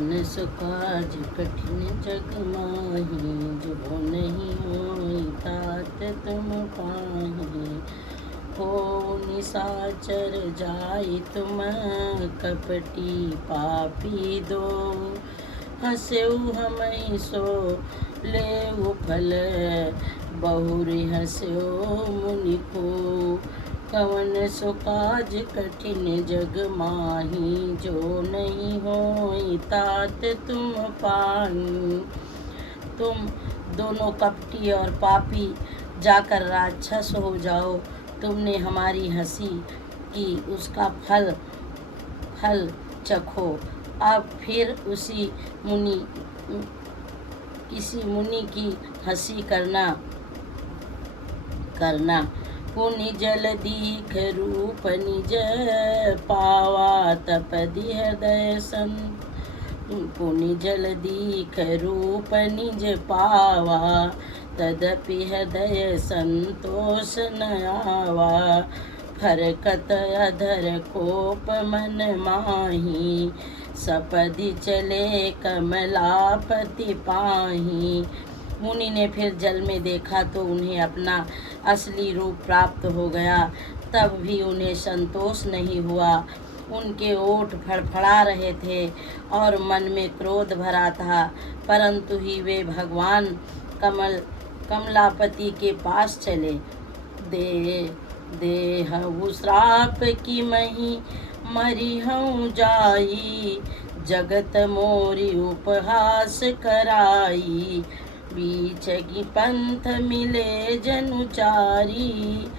कवन सो काज कठिन जग माही, जो नहीं होई तात तुम पाही। हो निशाचर जाई तुम कपटी पापी दो, हंसेउ हमई सो लेउ फल, बहुरी हंस्यो मुनि को। कवन सो काज कठिन जग माही, जो नहीं होई तात तुम पाही। तुम दोनों कपटी और पापी जाकर राक्षस हो जाओ। तुमने हमारी हंसी की, उसका फल चखो। अब फिर किसी मुनि की हंसी करना। पुनि जल दीख रूप निज पावा, तपदि हृदय संत। पुनि जल दीख रूप निज पावा, तदपि हृदय संतोष न आवा। फरकत अधर कोप मन माही, सपदि चले कमलापति पाही। मुनि ने फिर जल में देखा तो उन्हें अपना असली रूप प्राप्त हो गया, तब भी उन्हें संतोष नहीं हुआ। उनके ओठ फड़फड़ा रहे थे और मन में क्रोध भरा था, परंतु ही वे भगवान कमलापति के पास चले। देहु श्राप की मही मरी हूँ जाई, जगत मोरी उपहास कराई। बीच की पंथ मिले जनुचारी,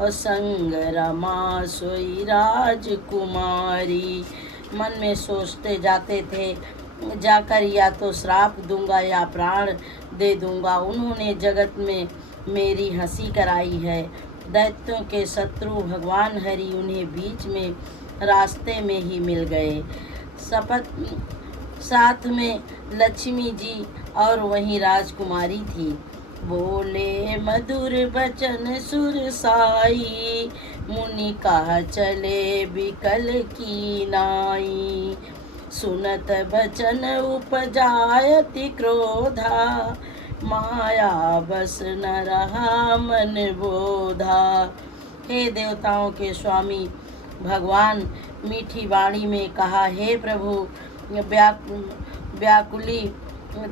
और संग रमा सोई राजकुमारी। मन में सोचते जाते थे, जाकर या तो श्राप दूंगा या प्राण दे दूंगा। उन्होंने जगत में मेरी हंसी कराई है। दैत्यों के शत्रु भगवान हरि उन्हें बीच में रास्ते में ही मिल गए। साथ में लक्ष्मी जी और वहीं राजकुमारी थी। बोले मधुर बचन सुर साई, मुनि कहा चले बिकल की नाई। सुनत बचन उपजायति क्रोधा, माया बस न रहा मन बोधा। हे देवताओं के स्वामी भगवान मीठी वाणी में कहा, हे प्रभु, व्याकुली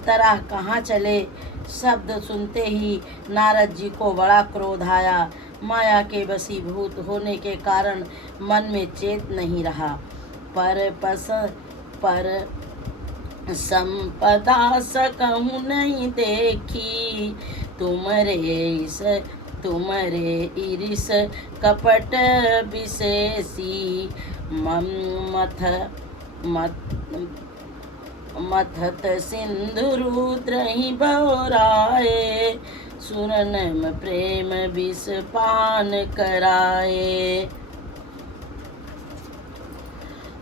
तरह कहाँ चले। शब्द सुनते ही नारद जी को बड़ा क्रोध आया। माया के वशीभूत होने के कारण मन में चेत नहीं रहा। पर संपदा सकहु नहीं देखी, तुमरे इरिस कपट विशेषी। मथत सिंधु रुद्र ही बौराए, सुरनम प्रेम विष पान कराए।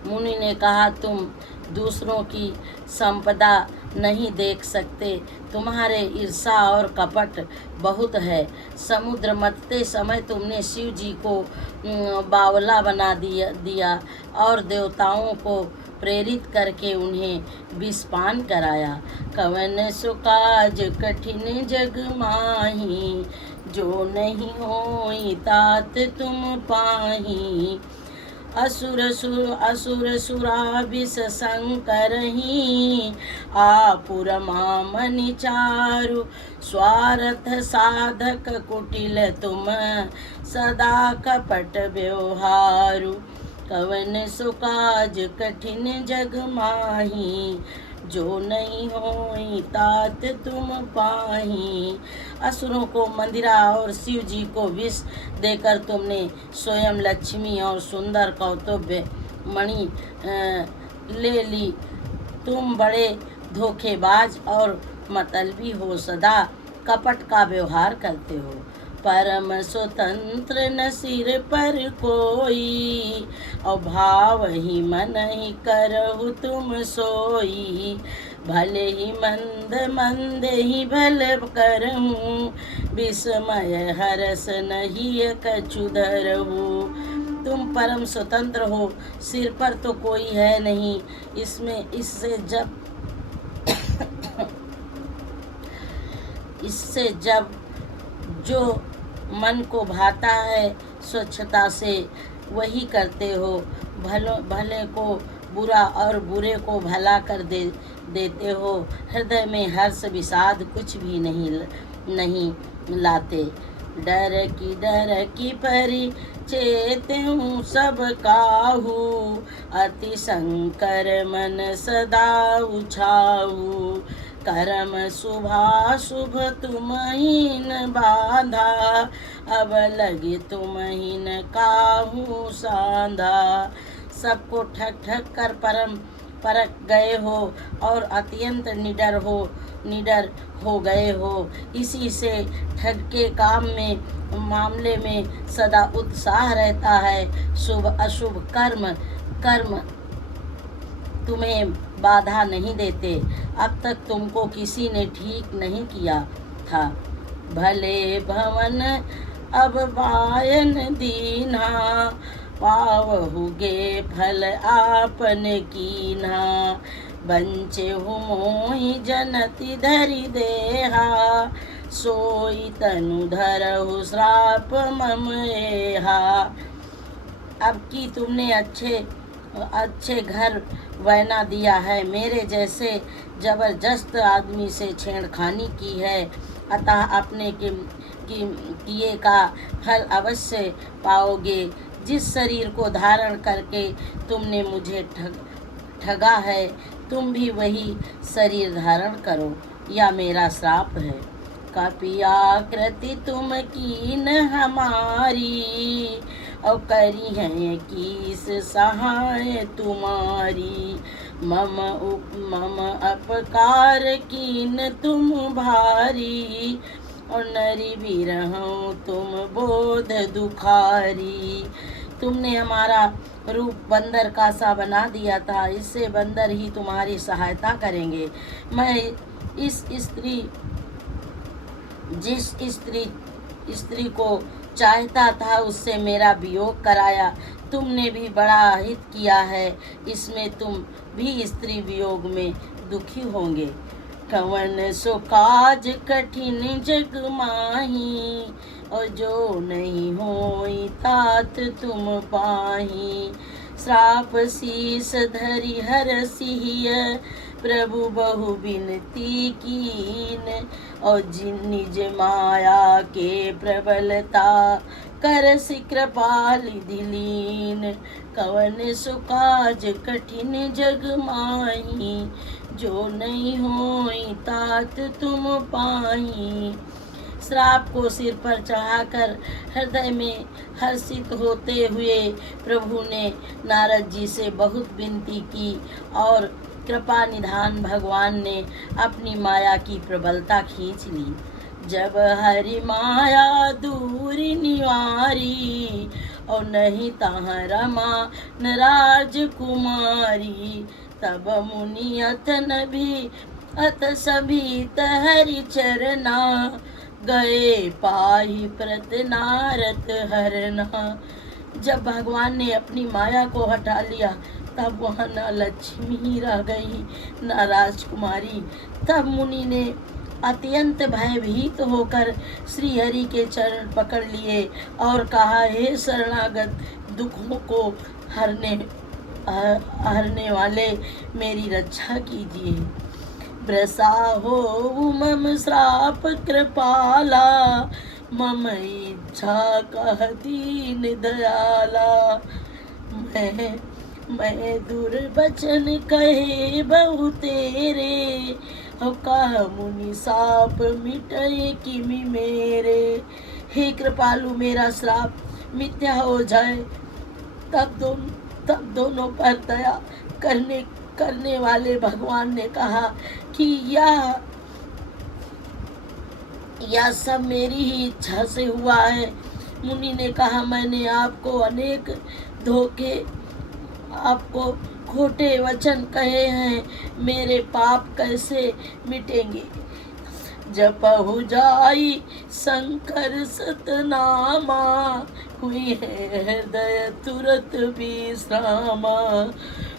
मुनि ने कहा, तुम दूसरों की संपदा नहीं देख सकते, तुम्हारे ईर्षा और कपट बहुत है। समुद्र मथते समय तुमने शिव जी को बावला बना दिया और देवताओं को प्रेरित करके उन्हें विषपान कराया। कवन सो काज कठिन जग माही, जो नहीं होई तात तुम पाही। असुर सुरा विष संकरही, आपुर मामनि चारु। स्वार्थ साधक कुटिल तुम, सदा कपट व्यवहारु। कवन सो काज कठिन जग माही, जो नहीं होई तात तुम पाही। असुरों को मंदिरा और शिव जी को विष देकर तुमने स्वयं लक्ष्मी और सुंदर कौतुब्य मणि ले ली। तुम बड़े धोखेबाज और मतलबी हो, सदा कपट का व्यवहार करते हो। परम स्वतंत्र न सिर पर कोई, और भाव ही मन ही करहु तुम सोई। भले ही मंद ही भल करहूँ, विस्मय हरस नहीं कछु धरहु। तुम परम स्वतंत्र हो, सिर पर तो कोई है नहीं। इससे जब जो मन को भाता है स्वच्छता से वही करते हो। भले को बुरा और बुरे को भला कर देते हो। हृदय में हर्ष विषाद कुछ भी नहीं लाते। डर की परी चेत हूँ सब काहू, अति संकर मन सदा उछाऊ। करम शुभ तुमहीन बाधा, अब लगे तुमहीन काहू साधा। सबको ठग कर परख गए हो और अत्यंत निडर हो गए हो। इसी से ठग के मामले में सदा उत्साह रहता है। शुभ अशुभ कर्म तुम्हें बाधा नहीं देते। अब तक तुमको किसी ने ठीक नहीं किया था। भले भवन अब बायन दीन्हा, पावहुगे फल आपन कीन्हा। बंचे हूँ मोहि जनति धरि देहा, सोई तनु धरहु श्राप मम एहा। अब की तुमने अच्छे घर वैना दिया है, मेरे जैसे जबरदस्त आदमी से छेड़खानी की है। अतः अपने किए का फल अवश्य पाओगे। जिस शरीर को धारण करके तुमने मुझे ठगा है, तुम भी वही शरीर धारण करो, या मेरा श्राप है। कपियाकृति तुम कीन हमारी, और करी है कीस सहाय तुम्हारी। मम अपकार कीन तुम भारी, और नरी भी रहूं तुम बोध दुखारी। तुमने हमारा रूप बंदर का सा बना दिया था, इससे बंदर ही तुम्हारी सहायता करेंगे। मैं जिस स्त्री को चाहता था उससे मेरा वियोग कराया। तुमने भी बड़ा हित किया है, इसमें तुम भी स्त्री वियोग में दुखी होंगे। कवन सो काज कठिन जग माही, और जो नहीं होई तात तुम पाही। श्राप शीस धरि हर सिहिय, प्रभु बहु बिनती कीन। और निज माया के प्रबलता, कर कृपाल दिलीन। कवन सुकाज कठिन जग माही, जो नहीं होई तात तुम पाही। श्राप को सिर पर चढ़ाकर हृदय में हर्षित होते हुए प्रभु ने नारद जी से बहुत विनती की, और कृपा निधान भगवान ने अपनी माया की प्रबलता खींच ली। जब हरि माया दूर निवारी, और नहीं तहाँ रमा न राजकुमारी। तब मुनि अत सभी हरि चरना, गए पाही प्रत नारद हरना। जब भगवान ने अपनी माया को हटा लिया, तब वहाँ न लक्ष्मी रह गई न राजकुमारी। तब मुनि ने अत्यंत भयभीत होकर श्री हरि के चरण पकड़ लिए और कहा, हे शरणागत दुखों को हरने वाले, मेरी रक्षा कीजिए। ब्रसा हो मम श्राप कृपाला, मम इच्छा कह दीन दयाला। मैं दुर्वचन कहे बहु तेरे, कह मुनि साप मिटे किमि मेरे। हे कृपालु, मेरा श्राप मिथ्या हो जाए, तब दोनों पर दया करने वाले भगवान ने कहा कि यह सब मेरी ही इच्छा से हुआ है। मुनि ने कहा, मैंने आपको अनेक आपको खोटे वचन कहे हैं, मेरे पाप कैसे मिटेंगे। जपहु जाई शंकर सतनामा, हुई है हृदय तुरत विश्रामा।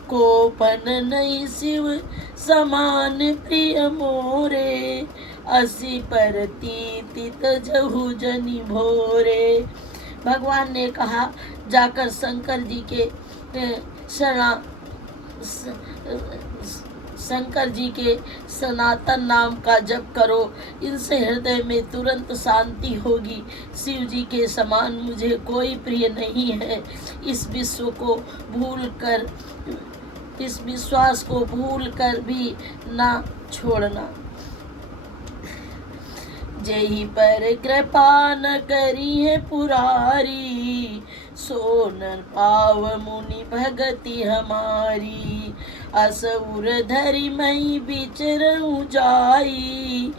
कोपन नहीं शिव समान प्रिय मोरे, असी परती तजहु जनि भोरे। भगवान ने कहा जाकर शंकर जी के शंकर जी के सनातन नाम का जप करो, इनसे हृदय में तुरंत शांति होगी। शिव जी के समान मुझे कोई प्रिय नहीं है। इस विश्वास को भूल कर भी ना छोड़ना। जेहि पर कृपा न करी है पुरारी, सो न पाव मुनि भगति हमारी। असुर धरि मई बिचरहु जाई,